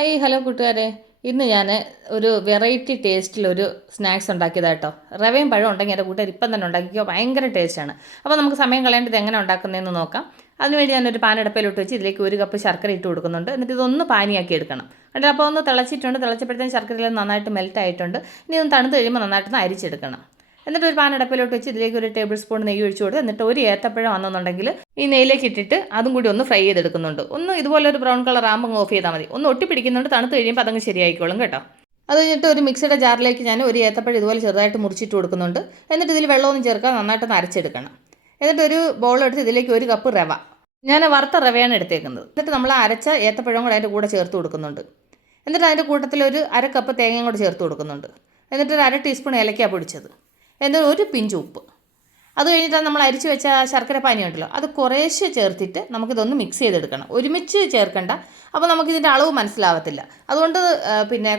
Hi hello കൂട്ടുകാരെ, ഇന്ന് ഞാൻ ഒരു വെറൈറ്റി ടേസ്റ്റിലൊരു സ്നാക്സ് ഉണ്ടാക്കിയതാട്ടോ. റവയും പഴം ഉണ്ടെങ്കിൽ എൻ്റെ കൂട്ടുകാർ ഇപ്പം തന്നെ ഉണ്ടാക്കിക്കോ, ഭയങ്കര ടേസ്റ്റാണ്. അപ്പോൾ നമുക്ക് സമയം കളയേണ്ടത് എങ്ങനെ ഉണ്ടാക്കുന്നതെന്ന് നോക്കാം. അതിനുവേണ്ടി ഞാനൊരു പാനടപ്പയിലോട്ട് വെച്ച് ഇതിലേക്ക് 1 കപ്പ് ശർക്കര ഇട്ട് കൊടുക്കുന്നുണ്ട്. എന്നിട്ട് ഇതൊന്ന് പാനിയാക്കി എടുക്കണം. എന്നിട്ട് അപ്പോൾ ഒന്ന് തിളച്ചിട്ടുണ്ട്. തിളച്ചപ്പോഴത്തേക്കും ശർക്കരയിൽ നന്നായിട്ട് മെൽറ്റ് ആയിട്ടുണ്ട്. ഇനി ഒന്ന് തണുത്ത് കഴിയുമ്പോൾ നന്നായിട്ടൊന്ന് അരിച്ചെടുക്കണം. എന്നിട്ട് ഒരു പാനടപ്പയിലോട്ട് വെച്ച് ഇതിലേക്ക് 1 ടേബിൾ സ്പൂൺ നെയ്യ് ഒഴിച്ച് കൊടുത്ത് എന്നിട്ട് ഒരു ഏത്തപ്പഴം വന്നെന്നുണ്ടെങ്കിൽ ഈ നെയ്യിലേക്ക് ഇട്ടിട്ട് അതും കൂടി ഒന്ന് ഫ്രൈ ചെയ്തെടുക്കുന്നുണ്ട്. ഒന്ന് ഇതുപോലെ ഒരു ബ്രൗൺ കളർ ആകുമ്പോൾ ഓഫ് ചെയ്താൽ മതി. ഒന്ന് ഒട്ടിപ്പിടിക്കുന്നുണ്ട്. തണുത്ത് കഴിയുമ്പോൾ അതങ്ങ് ശരിയായിക്കോളും കേട്ടോ. അത് കഴിഞ്ഞിട്ട് ഒരു മിക്സിയുടെ ജാറിലേക്ക് ഞാൻ ഒരു ഏത്തപ്പഴം ഇതുപോലെ ചെറുതായിട്ട് മുറിച്ചിട്ട് കൊടുക്കുന്നുണ്ട്. എന്നിട്ട് ഇതിൽ വെള്ളമൊന്നും ചേർക്കാൻ നന്നായിട്ടൊന്ന് അരച്ചെടുക്കണം. എന്നിട്ട് ഒരു ബൗൾ എടുത്ത് ഇതിലേക്ക് 1 കപ്പ് റവ, ഞാൻ വറുത്ത റവയാണ് എടുത്തേക്കുന്നത്. എന്നിട്ട് നമ്മൾ അരച്ച ഏത്തപ്പഴം കൂടെ അതിൻ്റെ കൂടെ ചേർത്ത് കൊടുക്കുന്നുണ്ട്. എന്നിട്ട് അതിൻ്റെ കൂട്ടത്തിൽ ഒരു 1/2 കപ്പ് തേങ്ങയും കൂടെ ചേർത്ത് കൊടുക്കുന്നുണ്ട്. എന്നിട്ട് ഒരു 1/2 ടീസ്പൂൺ ഏലക്ക പൊടിച്ചത്, എന്നിട്ട് ഒരു പിഞ്ച് ഉപ്പ്. അത് കഴിഞ്ഞിട്ട് നമ്മൾ അരിച്ച് വെച്ച ശർക്കര പാനി ഉണ്ടല്ലോ, അത് കുറേശ്ശെ ചേർത്തിട്ട് നമുക്കിതൊന്ന് മിക്സ് ചെയ്തെടുക്കണം. ഒരുമിച്ച് ചേർക്കണ്ട, അപ്പോൾ നമുക്കിതിൻ്റെ അളവ് മനസ്സിലാവത്തില്ല. അതുകൊണ്ട്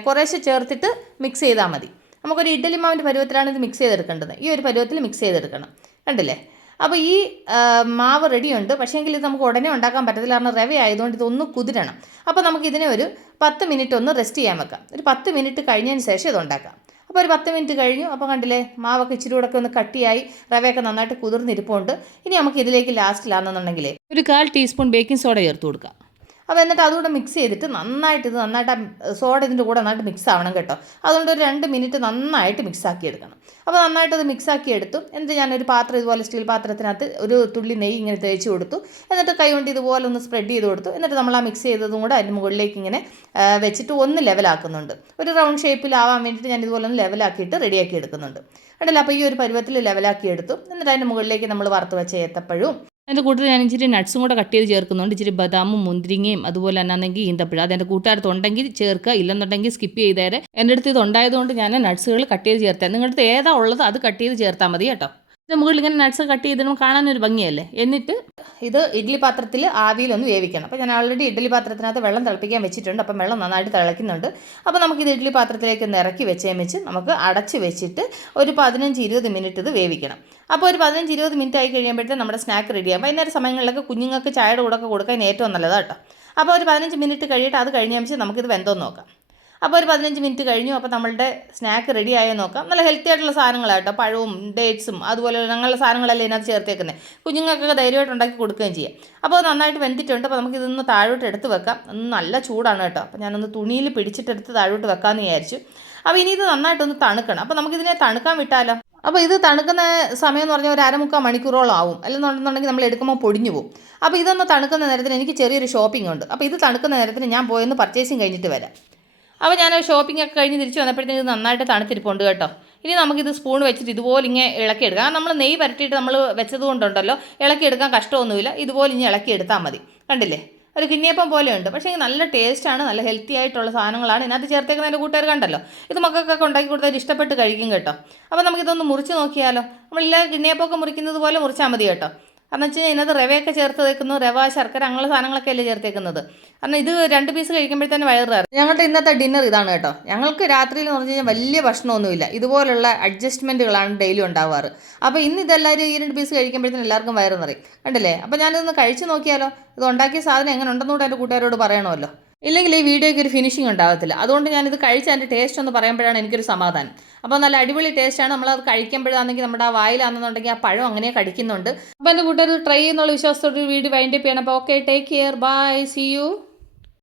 കുറേശ്ശെ ചേർത്തിട്ട് മിക്സ് ചെയ്താൽ മതി. നമുക്കൊരു ഇഡ്ഡലി മാവിൻ്റെ പരുവത്തിലാണ് ഇത് മിക്സ് ചെയ്തെടുക്കേണ്ടത്. ഈ ഒരു പരുവത്തിൽ മിക്സ് ചെയ്തെടുക്കണം. കണ്ടില്ലേ? അപ്പോൾ ഈ മാവ് റെഡിയുണ്ട്. പക്ഷേങ്കിൽ ഇത് നമുക്ക് ഉടനെ ഉണ്ടാക്കാൻ പറ്റത്തില്ല, കാരണം റവ ആയതുകൊണ്ട് ഇതൊന്ന് കുതിരണം. അപ്പോൾ നമുക്കിതിനെ ഒരു 10 മിനിറ്റ് ഒന്ന് റെസ്റ്റ് ചെയ്യാൻ വെക്കാം. ഒരു 10 മിനിറ്റ് കഴിഞ്ഞതിന് ശേഷം ഇത് ഉണ്ടാക്കാം. അപ്പോൾ ഒരു 10 മിനിറ്റ് കഴിഞ്ഞു. അപ്പോൾ കണ്ടില്ലേ, മാവൊക്കെ ഇച്ചിരി കൂടെ ഒന്ന് കട്ടിയായി, റവയൊക്കെ നന്നായിട്ട് കുതിർന്നിരിപ്പുണ്ട്. ഇനി നമുക്ക് ഇതിലേക്ക് ലാസ്റ്റിലാണെന്നുണ്ടെങ്കിൽ ഒരു 1/4 ടീസ്പൂൺ ബേക്കിംഗ് സോഡ ചേർത്ത് കൊടുക്കാം. അപ്പോൾ എന്നിട്ട് അതുകൂടെ മിക്സ് ചെയ്തിട്ട് നന്നായിട്ട് സോഡ ഇതിൻ്റെ കൂടെ നന്നായിട്ട് മിക്സ് ആവണം കേട്ടോ. അതുകൊണ്ട് ഒരു 2 മിനിറ്റ് നന്നായിട്ട് മിക്സാക്കി എടുക്കണം. അപ്പോൾ നന്നായിട്ടത് മിക്സാക്കി എടുത്തു. എന്നിട്ട് ഞാനൊരു പാത്രം, ഇതുപോലെ സ്റ്റീൽ പാത്രത്തിനകത്ത് ഒരു തുള്ളി നെയ്യ് ഇങ്ങനെ തേച്ച് കൊടുത്തു. എന്നിട്ട് കൈ കൊണ്ട് ഇതുപോലെ ഒന്ന് സ്പ്രെഡ് ചെയ്ത് കൊടുത്തു. എന്നിട്ട് നമ്മൾ ആ മിക്സ് ചെയ്തതും കൂടെ അതിൻ്റെ മുകളിലേക്ക് ഇങ്ങനെ വെച്ചിട്ട് ഒന്ന് ലെവലാക്കുന്നുണ്ട്. ഒരു റൗണ്ട് ഷേപ്പിലാവാൻ വേണ്ടിയിട്ട് ഞാൻ ഇതുപോലെ ഒന്ന് ലെവലാക്കിയിട്ട് റെഡിയാക്കി എടുക്കുന്നുണ്ട്. കണ്ടില്ല? അപ്പോൾ ഈ ഒരു പരുവത്തിൽ ലെവലാക്കി എടുത്തു. എന്നിട്ട് അതിൻ്റെ മുകളിലേക്ക് നമ്മൾ വറുത്ത് വെച്ച ഏത്തപ്പഴവും അതിൻ്റെ കൂട്ടത്തിൽ ഞാൻ ഇച്ചിരി നട്ട്സും കൂടെ കട്ട് ചെയ്ത് ചേർക്കുന്നുണ്ട്. ഇച്ചിരി ബദാമും മുന്തിരിങ്ങയും അതുപോലെ തന്നെ ഈന്തപ്പഴം. അതെൻ്റെ കൂട്ടുകാരത്തുണ്ടെങ്കിൽ ചേർക്കുക, ഇല്ലെന്നുണ്ടെങ്കിൽ സ്കിപ്പ് ചെയ്തേരെ. എൻ്റെ അടുത്ത് ഇത് ഉണ്ടായതുകൊണ്ട് ഞാൻ നട്ട്സുകൾ കട്ട് ചെയ്ത് ചേർത്തേ. നിങ്ങളുടെ അടുത്ത് ഏതാ ഉള്ളത് അത് കട്ട് ചെയ്ത് ചേർത്താൽ മതി കേട്ടോ. ഇതിൻ്റെ മുകളിൽ ഇങ്ങനെ നട്ട്സ് കട്ട് ചെയ്തിടുമ്പോൾ കാണാനൊരു ഭംഗിയല്ലേ. എന്നിട്ട് ഇത് ഇഡ്ഡലി പാത്രത്തിൽ ആവിയിലൊന്ന് വേവിക്കണം. അപ്പോൾ ഞാൻ ഓൾറെഡി ഇഡ്ഡലി പാത്രത്തിനകത്ത് വെള്ളം തിളപ്പിക്കാൻ വെച്ചിട്ടുണ്ട്. അപ്പം വെള്ളം നന്നായിട്ട് തിളയ്ക്കുന്നുണ്ട്. അപ്പോൾ നമുക്കിത് ഇഡ്ഡലി പാത്രത്തിലേക്ക് ഒന്ന് ഇറക്കി വെച്ച് നമുക്ക് അടച്ച് വെച്ചിട്ട് ഒരു 15-20 മിനിറ്റ് ഇത് വേവിക്കണം. അപ്പോൾ ഒരു 15-20 മിനിറ്റ് ആയി കഴിയുമ്പോഴത്തേക്കും നമ്മുടെ സ്നാക്ക് റെഡിയാകും. വൈകുന്നേരം സമയങ്ങളിലൊക്കെ കുഞ്ഞുങ്ങൾക്ക് ചായയുടെ കൂടെ കൊടുക്കാൻ ഏറ്റവും നല്ലതാണ് കേട്ടോ. അപ്പോൾ ഒരു 15 മിനിറ്റ് കഴിയിട്ട് അത് കഴിഞ്ഞ നമുക്കിത് വെന്തോന്ന് നോക്കാം. അപ്പോൾ ഒരു 15 മിനിറ്റ് കഴിഞ്ഞു. അപ്പോൾ നമ്മളുടെ സ്നാക്ക് റെഡി ആയോ നോക്കാം. നല്ല ഹെൽത്തി ആയിട്ടുള്ള സാധനങ്ങളാട്ടോ, പഴവും ഡേറ്റ്സും അതുപോലെ ഞങ്ങളുടെ സാധനങ്ങളെല്ലാം ഇതിനകത്ത് ചേർത്തേക്കുന്നത്. കുഞ്ഞുങ്ങൾക്കൊക്കെ ധൈര്യമായിട്ട് ഉണ്ടാക്കി കൊടുക്കുകയും ചെയ്യാം. അപ്പോൾ നന്നായിട്ട് വെന്തിട്ടുണ്ട്. അപ്പോൾ നമുക്കിതൊന്ന് താഴോട്ട് എടുത്ത് വെക്കാം. നല്ല ചൂടാണ് കേട്ടോ. അപ്പോൾ ഞാനൊന്ന് തുണിയിൽ പിടിച്ചിട്ടെടുത്ത് താഴോട്ട് വെക്കാമെന്ന് വിചാരിച്ചു. അപ്പോൾ ഇനി ഇത് നന്നായിട്ടൊന്ന് തണുക്കണം. അപ്പോൾ നമുക്കിതിനെ തണുക്കാൻ വിട്ടാലോ. അപ്പോൾ ഇത് തണുക്കുന്ന സമയം എന്ന് പറഞ്ഞാൽ ഒരു 1/4 മണിക്കൂറോളം ആവും. അല്ലെന്നുണ്ടെന്നുണ്ടെങ്കിൽ നമ്മൾ എടുക്കുമ്പോൾ പൊടിഞ്ഞു പോകും. അപ്പോൾ ഇതൊന്ന് തണുക്കുന്ന നേരത്തിന് എനിക്ക് ചെറിയൊരു ഷോപ്പിംഗ് ഉണ്ട്. അപ്പോൾ ഇത് തണുക്കുന്ന നേരത്തിന് ഞാൻ പോയൊന്ന് പർച്ചേസിങ് കഴിഞ്ഞിട്ട് വരാം. അപ്പോൾ ഞാൻ ഷോപ്പിംഗ് ഒക്കെ കഴിഞ്ഞ് തിരിച്ച് വന്നപ്പോഴത്തേക്ക് ഇത് നന്നായിട്ട് തണുത്തിരിപ്പുണ്ട് കേട്ടോ. ഇനി നമുക്കിത് സ്പൂൺ വെച്ചിട്ട് ഇതുപോലെ ഇങ്ങനെ ഇളക്കിയെടുക്കാം. കാരണം നമ്മൾ നെയ്യ് പരട്ടിയിട്ട് നമ്മൾ വെച്ചത് കൊണ്ടുണ്ടല്ലോ, ഇളക്കിയെടുക്കാൻ കഷ്ടമൊന്നുമില്ല. ഇതുപോലെ ഇനി ഇളക്കിയെടുത്താൽ മതി. കണ്ടില്ലേ? ഒരു കിണ്ണിയപ്പം പോലെയുണ്ട്. പക്ഷേ നല്ല ടേസ്റ്റാണ്, നല്ല ഹെൽത്തി ആയിട്ടുള്ള സാധനങ്ങളാണ് ഇതിനകത്ത് ചേർത്തേക്കുന്നതിൻ്റെ കൂട്ടുകാർ കണ്ടല്ലോ. ഇത് മക്കൾക്കൊക്കെ ഉണ്ടാക്കി കൊടുത്താൽ ഇഷ്ടപ്പെട്ട് കഴിക്കും കേട്ടോ. അപ്പോൾ നമുക്കിതൊന്ന് മുറിച്ച് നോക്കിയാലോ. നമ്മളെല്ലാം കിണ്ണിയപ്പമൊക്കെ മുറിക്കുന്നത് പോലെ മുറിച്ചാൽ മതി കേട്ടോ. കാരണം വെച്ച് കഴിഞ്ഞാൽ ഇതിനകത്ത് റവയൊക്കെ ചേർത്ത് വെക്കുന്നു, റവ, ശർക്കര, അങ്ങനെയുള്ള സാധനങ്ങളൊക്കെ അല്ലേ ചേർത്തേക്കുന്നത്. കാരണം ഇത് 2 പീസ് കഴിക്കുമ്പോഴത്തേന് വയറ്. ഞങ്ങളുടെ ഇന്നത്തെ ഡിന്നർ ഇതാണ് കേട്ടോ. ഞങ്ങൾക്ക് രാത്രിയിൽ എന്ന് പറഞ്ഞു കഴിഞ്ഞാൽ വലിയ ഭക്ഷണമൊന്നുമില്ല, ഇതുപോലുള്ള അഡ്ജസ്റ്റ്മെൻറ്റുകളാണ് ഡെയിലി ഉണ്ടാവാറ്. അപ്പോൾ ഇന്ന് ഇതെല്ലാവരും ഈ 2 പീസ് കഴിക്കുമ്പോഴത്തേന് എല്ലാവർക്കും വയറ് നിറയും. കണ്ടില്ലേ? അപ്പോൾ ഞാനിതൊന്ന് കഴിച്ച് നോക്കിയാലോ. ഇത് ഉണ്ടാക്കിയ സാധനം എങ്ങനെ ഉണ്ടെന്നുകൂടെ എൻ്റെ കൂട്ടുകാരോട് പറയണമല്ലോ. ഇല്ലെങ്കിൽ ഈ വീഡിയോയ്ക്ക് ഒരു ഫിനിഷിംഗ് ഉണ്ടാകത്തില്ല. അതുകൊണ്ട് ഞാനിത് കഴിച്ച് അതിൻ്റെ ടേസ്റ്റ് ഒന്ന് പറയുമ്പോഴാണ് എനിക്കൊരു സമാധാനം. അപ്പോൾ നല്ല അടിപൊളി ടേസ്റ്റാണ്. നമ്മളത് കഴിക്കുമ്പോഴാണെങ്കിൽ നമ്മുടെ ആ വായിലാണെന്നുണ്ടെങ്കിൽ ആ പഴം അങ്ങനെ കടിക്കുന്നുണ്ട്. അപ്പോൾ എൻ്റെ കൂട്ടുകാർ ട്രൈ ചെയ്യുന്നുള്ള വിശ്വാസത്തോട് വീഡിയോ വൈൻഡപ്പ് ചെയ്യണം. അപ്പോൾ okay, take care, bye, see U.